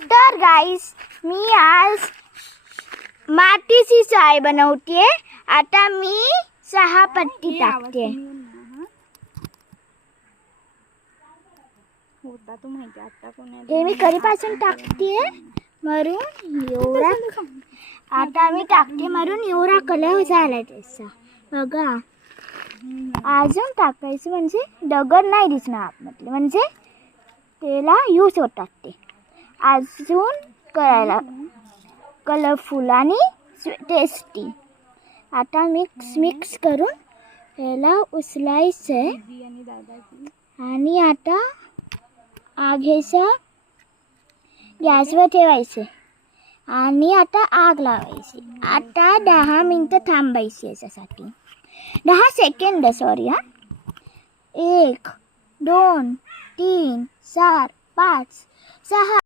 तर गाईस, मी आज मातीची चाय बनवते. आता मी 6 पत्ती टाकते. हे मी कढीपासून टाकते मरून एवढा. आता मी टाकते मरून एवढा कलर झाला त्याचा बघा. अजून टाकायचं म्हणजे दगड नाही दिसणार आतमधले, म्हणजे त्याला यूज होतात ते अजून करायला कलरफुल आणि टेस्टी. आता मिक्स करून त्याला उचलायचं आहे आणि आता आगीचा गॅसवर ठेवायचे आणि आता आग लावायची. आता 10 मिनिटं थांबायची याच्यासाठी. 10 सेकंद सॉरी. 1 2 3 4 5 6